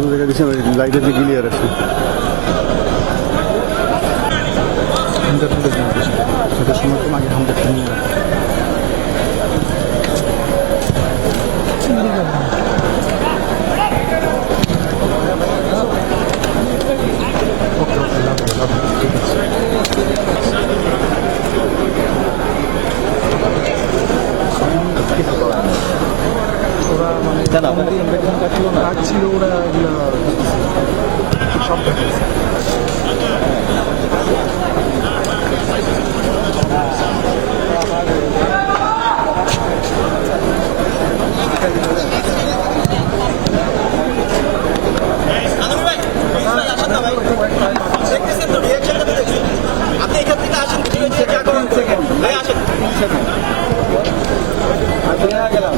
এখন দেখা দিচ্ছে লাইটের যে ক্লিয়ার আছে সেটার সময় তো আগে হামদারটা নিয়ে ছিল ওরা এগুলো সব আপনি এখান থেকে আসেন গেলাম